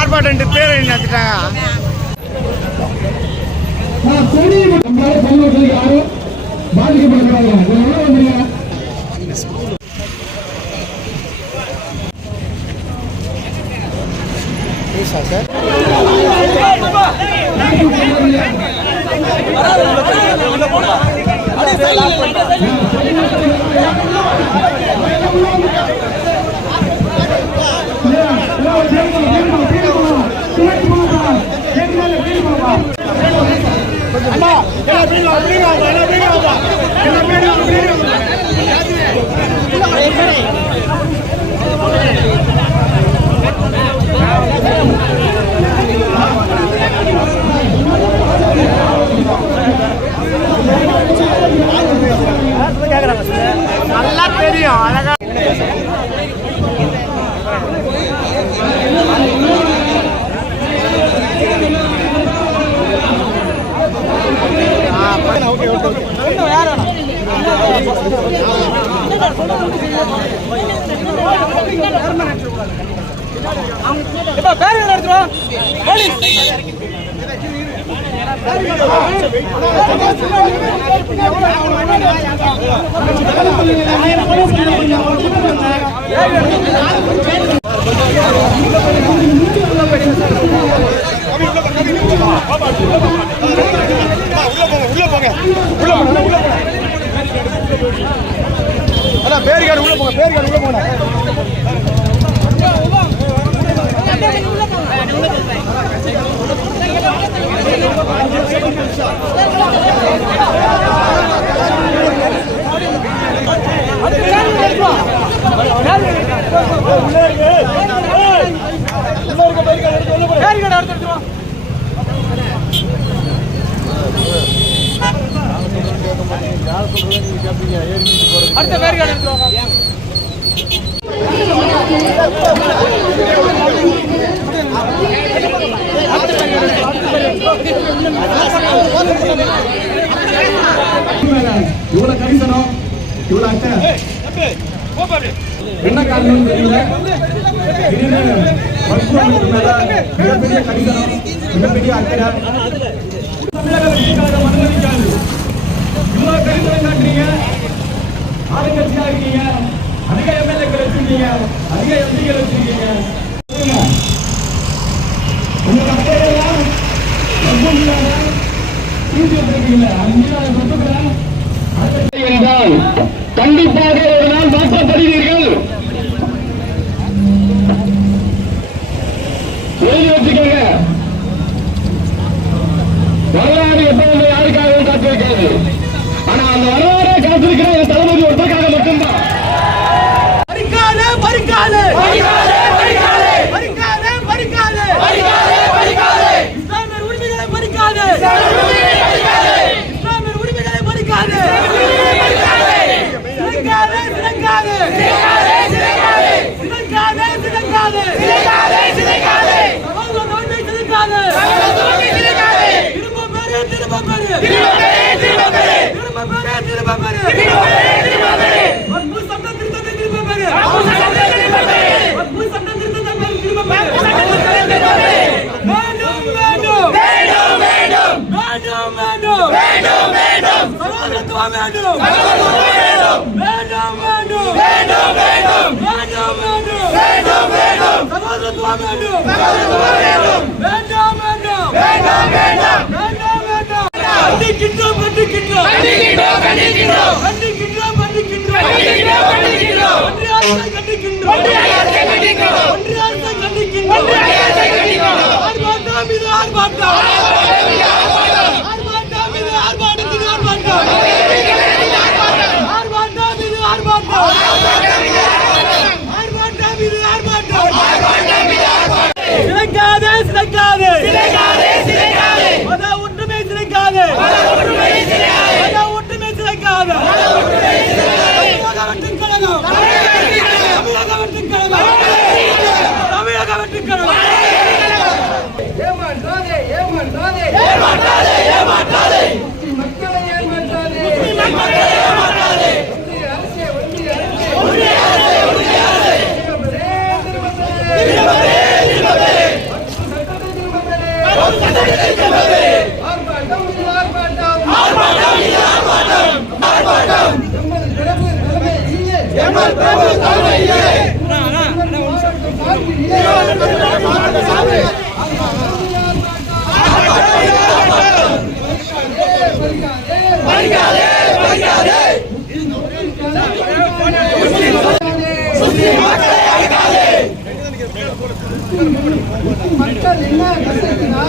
ஆர்ப்பாட்டம் பேர் நடத்திட்டாங்க. யாரும் பாதிக்கப்படக்கூடாது. சார் நல்லா தெரியும். அழகா பேரிகாடு உள்ள போங்க. பேரிகாடு உள்ள போங்க. அடுத்த பேரிகாடு இவ்வளவு கரிசனம், இவ்வளவு அக்கறை என்ன காரணம் தெரியல. மிகப்பெரிய கரிசனம், மிகப்பெரிய அக்கறை தமிழக வெற்றி கழகம் அனுமதிக்காது. இவ்வளவு கரிசனம் காட்டுறீங்க, ஆளுங்கட்சியா இருக்கீங்க, அதிக எம்எல்ஏக்கள் வச்சிருக்கீங்க, அதிக எம்பிக்கள் வச்சிருக்கீங்க. உங்க அக்கறையெல்லாம் என்றால் கண்டிப்பாக ஒரு நாள் மாற்றப்படுவீர்கள். எழுதி வச்சுக்கோங்க. வரலாறு எப்பவுமே யாருக்காகவும் காத்திருக்காது. ஆனா அந்த வரலாறை காத்திருக்கிற என் தளபதி ஒருத்தருக்காக மட்டும்தான். பறிக்காதே பறிக்காதே பறிக்காதே பறிக்காதே பறிக்காதே பறிக்காதே பறிக்காதே பறிக்காதே இஸ்லாமியர் உரிமைகளை பறிக்காதே இஸ்லாமியர் உரிமைகளை பறிக்காதே சிதைக்காதே சிதைக்காதே சிதைக்காதே சிதைக்காதே சிதைக்காதே சிதைக்காதே சிதைக்காதே சமூக நோயை சிதைக்காதே சிதைக்காதே திரும்ப பெரு திரும்ப பெரு திரும்ப பெரு திரும்ப பெரு திரும்ப பெரு திரும்ப பெரு திரும்ப பெரு மத்மு சட்டம் திருத்தத்தை திரும்ப பெரு மத்மு சட்டம் திரும்ப பெரு மத்மு சட்டம் திருத்தத்தை திரும்ப பெரு வேண்டும் வேண்டும் வேண்டும் வேண்டும் வேண்டும் வேண்டும் வேண்டும் வேண்டும் சகோதரத்துவம் வேண்டும் சகோதரத்துவம் வேண்டும் வேண்டும் வேண்டும் வேண்டும் வேண்டும் வேண்டும் வேண்டும் வேண்டும் சகோதரத்துவம் வேண்டும் சகோதரத்துவம் வேண்டும் வேண்டும் வேண்டும் வேண்டும் வேண்டும் வேண்டும் வேண்டும் கண்டிக்கின்றோம் கண்டிக்கின்றோம் கண்டிக்கின்றோம் கண்டிக்கின்றோம் கண்டிக்கின்றோம் கண்டிக்கின்றோம் கண்டிக்கின்றோம் ஒன்றிய அரசை கண்டிக்கின்றோம் ஒன்றிய அரசை கண்டிக்கின்றோம் ஒன்றிய அரசை கண்டிக்கின்றோம் ஒன்றிய அரசை கண்டிக்கின்றோம் ஆர்ப்பாட்டம் இது ஆர்ப்பாட்டம் ஆர்ப்பாட்டம் இது ஆர்ப்பாட்டம் இது ஆர்ப்பாட்டம் ஆர்ப்பாட்டம் இது ஆர்ப்பாட்டம் ஆர்ப்பாட்டம் இது ஆர்ப்பாட்டம் சிலைக்காதே சிலைக்காதே சிலைக்காதே சிலைக்காதே மத ஒற்றுமை சிலைக்காதே மத ஒற்றுமை சிலைக்காதே மத ஒற்றுமை சிலைக்காதே மத ஒற்றுமை சிலைக்காதே தமிழக வெற்றி கழகம் தமிழக வெற்றி கழகம் தமிழக வெற்றி கழகம் ஏமாற்றாதே ஏமாற்றாதே மக்கள் என்ன கஷ்டத்துனா